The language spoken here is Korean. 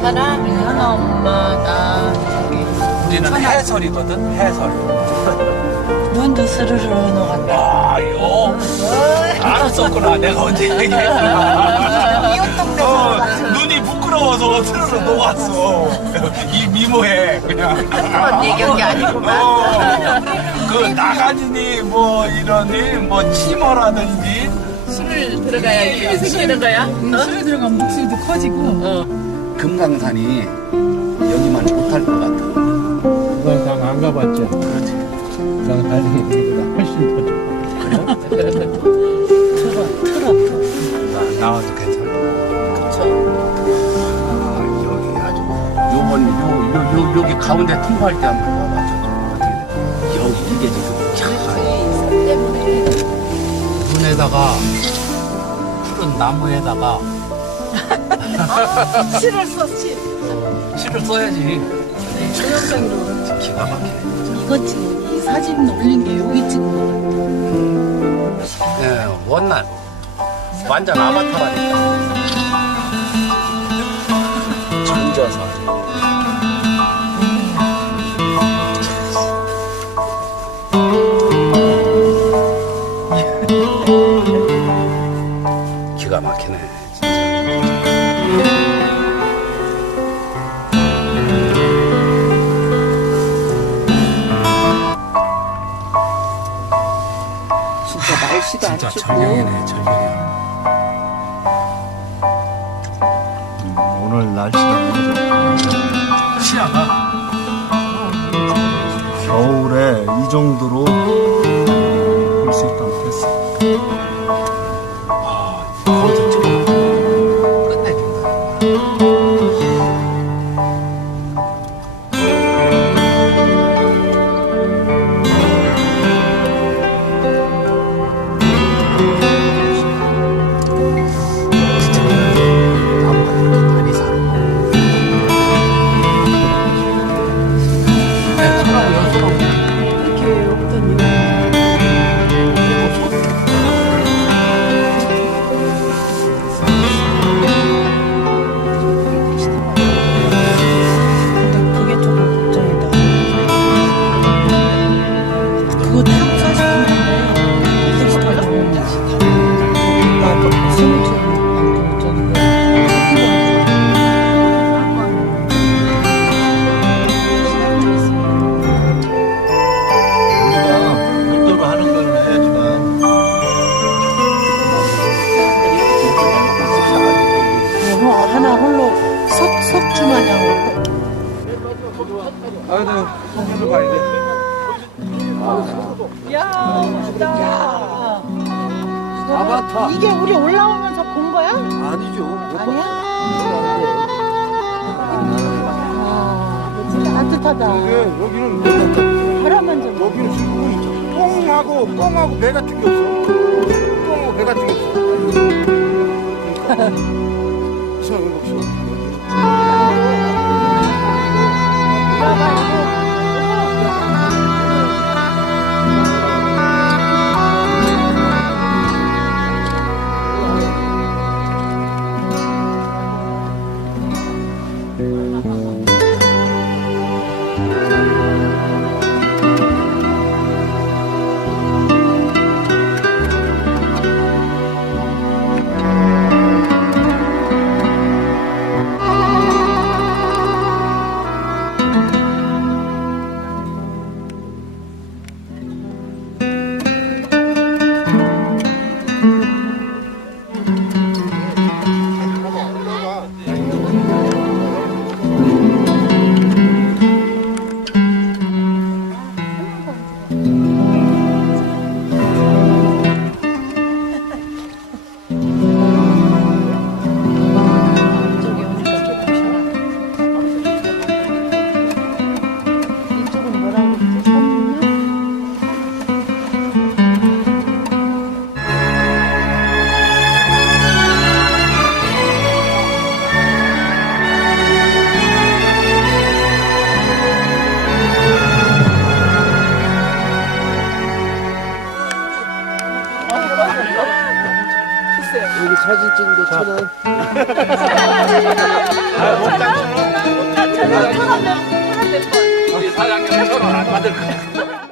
현아 엄마 나 저기 우리는 해설이거든. 해설. 눈도 스르르 녹았다. 아요. 알았었구나. 내가 언제 얘기했구나. 이웃 동네 눈이 부끄러워서 스르르 녹았어. 이 미모에 그냥. 그런 얘기한 게 아니구만. 그 나가지니 뭐 이러니 뭐 치머라든지 술을 들어가야 이게 생기는 거야? 술에 들어가면 목소리도 커지고. 금강산이 여기만 못할 것 같아. 금강산 안 가봤죠? 그렇지. 금강산이 여기보다 훨씬 더 좋아. 트로트. 나와도 괜찮아. 여기 아주 요번 여기 가운데 통과할 때 한번 와봐. 저쪽 어떻게 돼? 여기 이게 지금 차 때문에 눈에다가 푸른 나무에다가 실을 썼지. 실을 써야지. 동영상으로 기가 막히네. 이거 지금 이 사진 올린 게 여기 찍은 거. 네, 원날 완전 아바타라니까. 전자사. 기가 막히네. 진짜 날씨도 안 진짜 춥고. 절경이네, 절경이야. 오늘 날씨가 너무 좋다. 시야가 겨울에 이 정도로 볼 수 있다면 됐어. 거기서 찍어 끝내준다. 진짜 나무가 이렇게 많이 살아. 이렇게 없던 일. 근데 그게 조금 걱정이다. 그거 타고 40분인데 택시 타고 나 스무트 저기 우리가 별도로 하는 건 해야지만 하나 홀로 석주 마냥 아이들 성질로 가야 돼. 아바타. 이게 우리 올라오면서 본 거야? 아니죠. 아니야? 진짜 따뜻하다. 여기는 바람만 좀. 여기는 지금 똥하고 배 같은 게 없어. 똥하고 배 같은 게 없어. 그러니까. 이상한 거 없어. 있어요. 여기 사진 찍는데 1,000원. 천원 몇 번. 우리 사장님 1,000원 안 받을 거야.